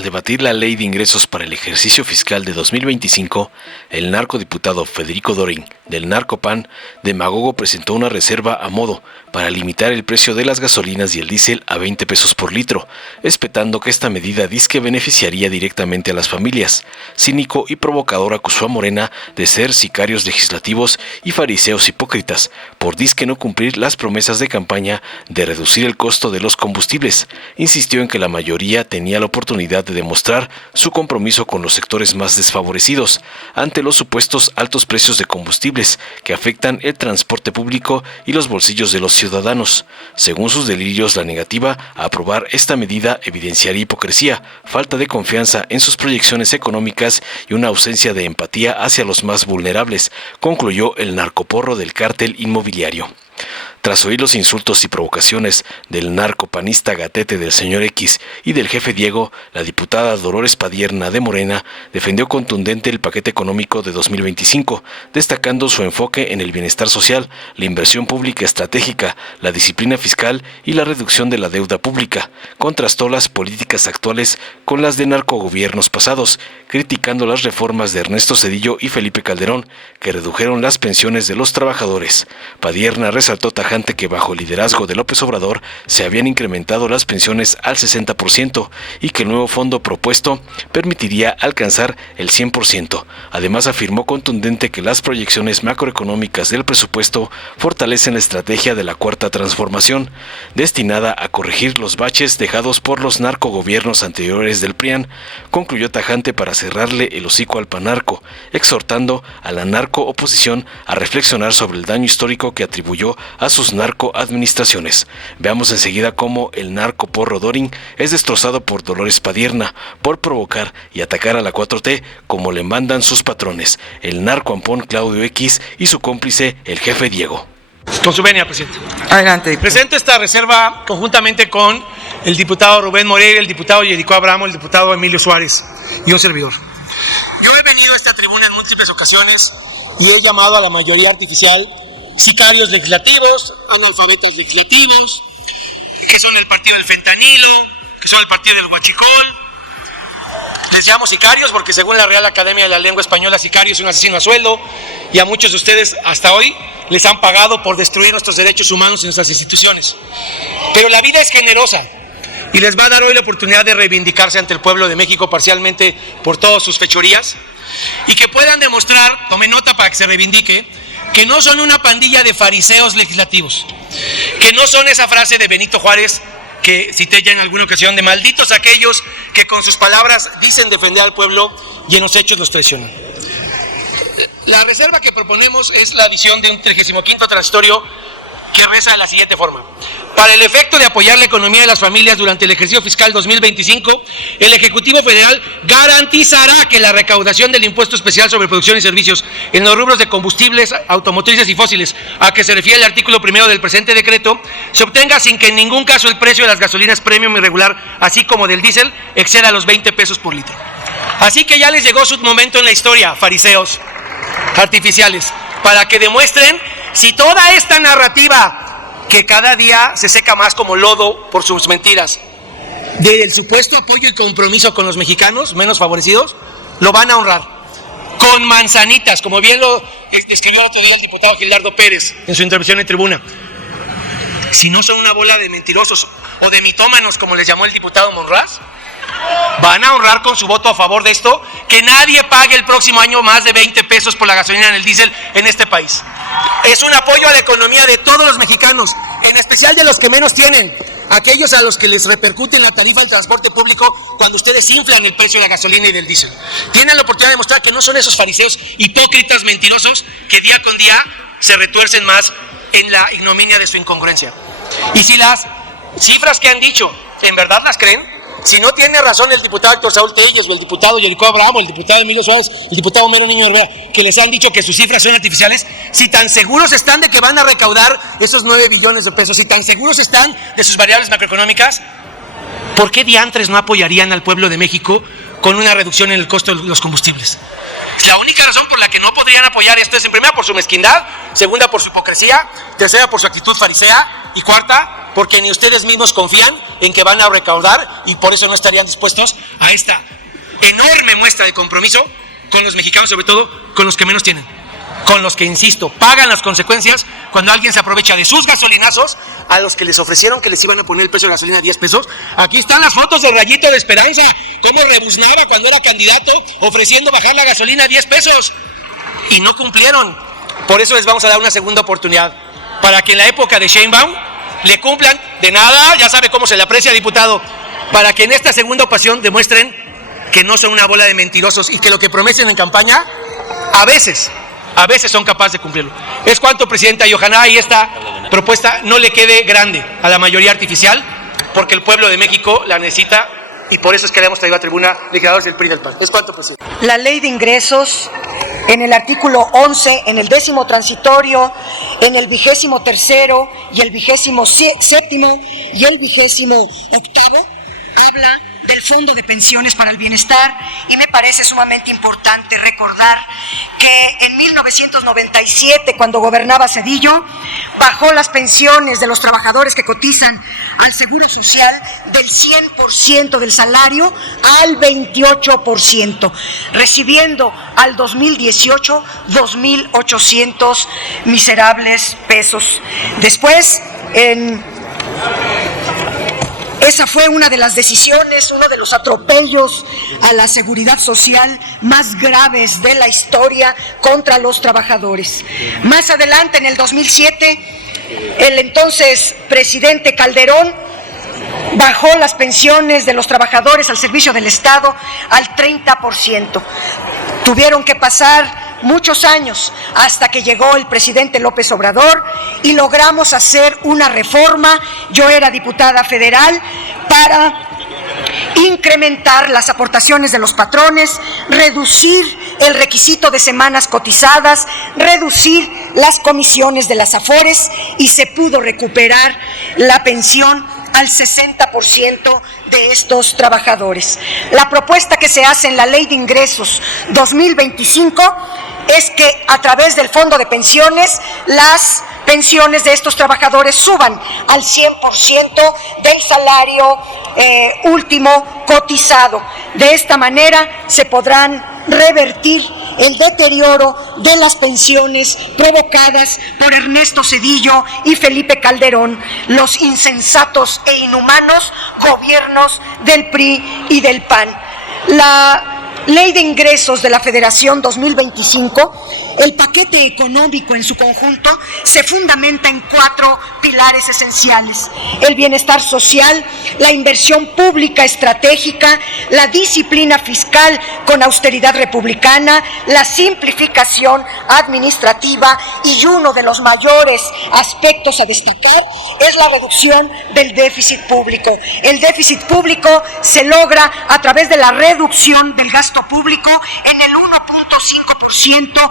al debatir la Ley de Ingresos para el ejercicio fiscal de 2025, el narcodiputado Federico Dorin, del Narcopan, demagogo, presentó una reserva a modo para limitar el precio de las gasolinas y el diésel a 20 pesos por litro, espetando que esta medida disque beneficiaría directamente a las familias. Cínico y provocador acusó a Morena de ser sicarios legislativos y fariseos hipócritas, por disque no cumplir las promesas de campaña de reducir el costo de los combustibles. Insistió en que la mayoría tenía la oportunidad de demostrar su compromiso con los sectores más desfavorecidos ante los supuestos altos precios de combustibles que afectan el transporte público y los bolsillos de los ciudadanos. Según sus delirios, la negativa a aprobar esta medida evidenciaría hipocresía, falta de confianza en sus proyecciones económicas y una ausencia de empatía hacia los más vulnerables, concluyó el narcoporro del cártel inmobiliario. Tras oír los insultos y provocaciones del narcopanista gatete del señor X y del jefe Diego, la diputada Dolores Padierna de Morena defendió contundente el paquete económico de 2025, destacando su enfoque en el bienestar social, la inversión pública estratégica, la disciplina fiscal y la reducción de la deuda pública. Contrastó las políticas actuales con las de narcogobiernos pasados, criticando las reformas de Ernesto Zedillo y Felipe Calderón, que redujeron las pensiones de los trabajadores. Padierna resaltó tajante que bajo el liderazgo de López Obrador se habían incrementado las pensiones al 60% y que el nuevo fondo propuesto permitiría alcanzar el 100%. Además, afirmó contundente que las proyecciones macroeconómicas del presupuesto fortalecen la estrategia de la Cuarta Transformación, destinada a corregir los baches dejados por los narcogobiernos anteriores del PRIAN. Concluyó tajante para cerrarle el hocico al panarco, exhortando a la narcooposición a reflexionar sobre el daño histórico que atribuyó a sus narcoadministraciones. Veamos enseguida cómo el narcoporro Dorin es destrozado por Dolores Padierna por provocar y atacar a la 4T como le mandan sus patrones, el narcoampón Claudio X y su cómplice, el jefe Diego. Con su venia, presidente. Adelante. Presento esta reserva conjuntamente con el diputado Rubén Moreira, el diputado Jericó Abramo, el diputado Emilio Suárez y un servidor. Yo he venido a esta tribuna en múltiples ocasiones y he llamado a la mayoría artificial sicarios legislativos, analfabetas legislativos, que son el partido del fentanilo, que son el partido del huachicol. Les llamo sicarios porque según la Real Academia de la Lengua Española, sicario es un asesino a sueldo y a muchos de ustedes hasta hoy les han pagado por destruir nuestros derechos humanos y nuestras instituciones. Pero la vida es generosa y les va a dar hoy la oportunidad de reivindicarse ante el pueblo de México parcialmente por todas sus fechorías y que puedan demostrar, tome nota para que se reivindique, que no son una pandilla de fariseos legislativos, que no son esa frase de Benito Juárez que cité ya en alguna ocasión de malditos aquellos que con sus palabras dicen defender al pueblo y en los hechos los traicionan. La reserva que proponemos es la visión de un 35º transitorio que reza de la siguiente forma. Para el efecto de apoyar la economía de las familias durante el ejercicio fiscal 2025, el Ejecutivo Federal garantizará que la recaudación del impuesto especial sobre producción y servicios en los rubros de combustibles, automotrices y fósiles, a que se refiere el artículo 1 del presente decreto, se obtenga sin que en ningún caso el precio de las gasolinas premium y regular, así como del diésel, exceda los 20 pesos por litro. Así que ya les llegó su momento en la historia, fariseos artificiales, para que demuestren si toda esta narrativa que cada día se seca más como lodo por sus mentiras, del supuesto apoyo y compromiso con los mexicanos menos favorecidos, lo van a honrar con manzanitas, como bien lo escribió el otro día el diputado Gildardo Pérez en su intervención en tribuna. Si no son una bola de mentirosos o de mitómanos, como les llamó el diputado Monraz, van a honrar con su voto a favor de esto, que nadie pague el próximo año más de 20 pesos por la gasolina en el diésel en este país. Es un apoyo a la economía de todos los mexicanos, en especial de los que menos tienen, aquellos a los que les repercute en la tarifa del transporte público cuando ustedes inflan el precio de la gasolina y del diésel. Tienen la oportunidad de demostrar que no son esos fariseos hipócritas mentirosos que día con día se retuercen más en la ignominia de su incongruencia. Y si las cifras que han dicho, ¿en verdad las creen? Si no tiene razón el diputado Héctor Saúl Telles o el diputado Jericó Abramo, el diputado Emilio Suárez, el diputado Homero Niño Herrera, que les han dicho que sus cifras son artificiales, si tan seguros están de que van a recaudar esos 9 billones de pesos, si tan seguros están de sus variables macroeconómicas, ¿por qué diantres no apoyarían al pueblo de México con una reducción en el costo de los combustibles? La única razón por la que no podrían apoyar esto es, en primera, por su mezquindad, segunda, por su hipocresía, tercera, por su actitud farisea y cuarta, porque ni ustedes mismos confían en que van a recaudar y por eso no estarían dispuestos a esta enorme muestra de compromiso con los mexicanos, sobre todo con los que menos tienen, con los que, insisto, pagan las consecuencias cuando alguien se aprovecha de sus gasolinazos, a los que les ofrecieron que les iban a poner el precio de gasolina a 10 pesos. Aquí están las fotos de Rayito de Esperanza, cómo rebuznaba cuando era candidato ofreciendo bajar la gasolina a 10 pesos y no cumplieron. Por eso les vamos a dar una segunda oportunidad, para que en la época de Sheinbaum le cumplan. De nada, ya sabe cómo se le aprecia, diputado, para que en esta segunda ocasión demuestren que no son una bola de mentirosos y que lo que prometen en campaña a veces son capaces de cumplirlo. Es cuanto, Presidenta, y ojalá y esta propuesta no le quede grande a la mayoría artificial, porque el pueblo de México la necesita y por eso es que le hemos traído a tribuna legisladores del PRI y del PAN. Es cuanto, Presidenta. La ley de ingresos, en el artículo 11, en el 10º transitorio, en el 23º y el 27º y el 28º, habla del Fondo de Pensiones para el Bienestar, y me parece sumamente importante recordar que en 1997, cuando gobernaba Zedillo, bajó las pensiones de los trabajadores que cotizan al Seguro Social del 100% del salario al 28%, recibiendo al 2018 2.800 miserables pesos. Después, esa fue una de las decisiones, uno de los atropellos a la seguridad social más graves de la historia contra los trabajadores. Más adelante, en el 2007, el entonces presidente Calderón bajó las pensiones de los trabajadores al servicio del Estado al 30%. Tuvieron que pasar muchos años hasta que llegó el presidente López Obrador y logramos hacer una reforma. Yo era diputada federal para incrementar las aportaciones de los patrones, reducir el requisito de semanas cotizadas, reducir las comisiones de las Afores y se pudo recuperar la pensión al 60% de estos trabajadores. La propuesta que se hace en la Ley de Ingresos 2025 es que a través del Fondo de Pensiones las pensiones de estos trabajadores suban al 100% del salario último cotizado. De esta manera se podrán revertir el deterioro de las pensiones provocadas por Ernesto Zedillo y Felipe Calderón, los insensatos e inhumanos gobiernos del PRI y del PAN. La Ley de Ingresos de la Federación 2025, el paquete económico en su conjunto se fundamenta en 4 pilares esenciales: el bienestar social, la inversión pública estratégica, la disciplina fiscal con austeridad republicana, la simplificación administrativa y uno de los mayores aspectos a destacar es la reducción del déficit público. El déficit público se logra a través de la reducción del gasto público en el 1.5%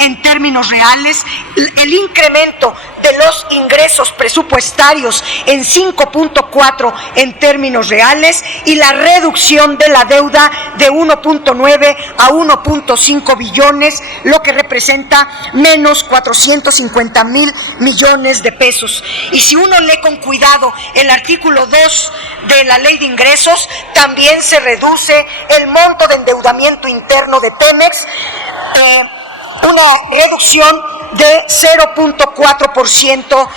en términos reales, el incremento de los ingresos presupuestarios en 5.4 en términos reales y la reducción de la deuda de 1.9 a 1.5 billones, lo que representa menos 450,000 millones de pesos. Y si uno lee con cuidado el artículo 2 de la Ley de Ingresos, también se reduce el monto de endeudamiento interno de Pemex, una reducción de 0.4%,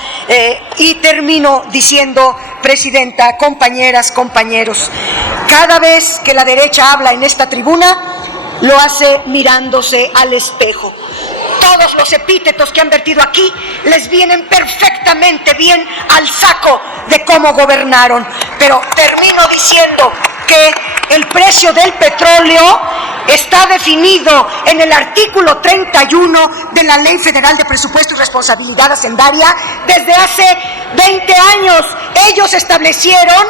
y termino diciendo, Presidenta, compañeras, compañeros, cada vez que la derecha habla en esta tribuna, lo hace mirándose al espejo. Todos los epítetos que han vertido aquí les vienen perfectamente bien al saco de cómo gobernaron, pero termino diciendo que el precio del petróleo está definido en el artículo 31 de la Ley Federal de Presupuesto y Responsabilidad Hacendaria desde hace 20 años. Ellos establecieron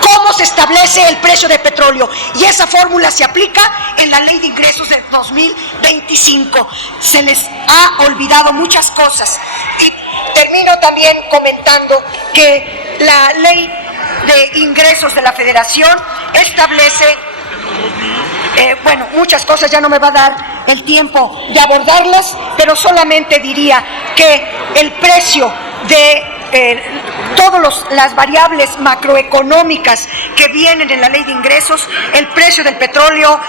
cómo se establece el precio de petróleo y esa fórmula se aplica en la Ley de Ingresos de 2025. Se les ha olvidado muchas cosas. Y termino también comentando que la Ley de Ingresos de la Federación establece muchas cosas, ya no me va a dar el tiempo de abordarlas, pero solamente diría que el precio de todas las variables macroeconómicas que vienen en la ley de ingresos, el precio del petróleo,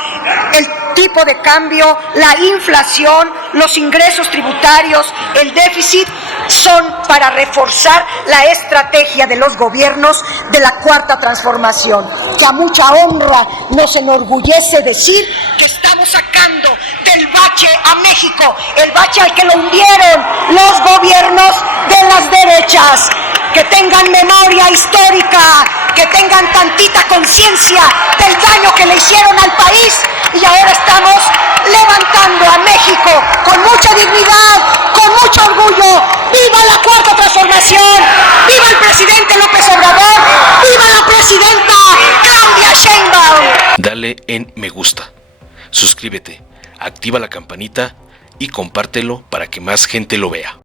el tipo de cambio, la inflación, los ingresos tributarios, el déficit, son para reforzar la estrategia de los gobiernos de la Cuarta Transformación, que a mucha honra nos enorgullece decir que estamos sacando del bache a México, el bache al que lo hundieron los gobiernos de las derechas. Que tengan memoria histórica, que tengan tantita conciencia del daño que le hicieron al país, y ahora estamos levantando a México con mucha dignidad, con mucho orgullo. ¡Viva la Cuarta Transformación! ¡Viva el presidente López Obrador! ¡Viva la presidenta Claudia Sheinbaum! Dale en me gusta, suscríbete, activa la campanita y compártelo para que más gente lo vea.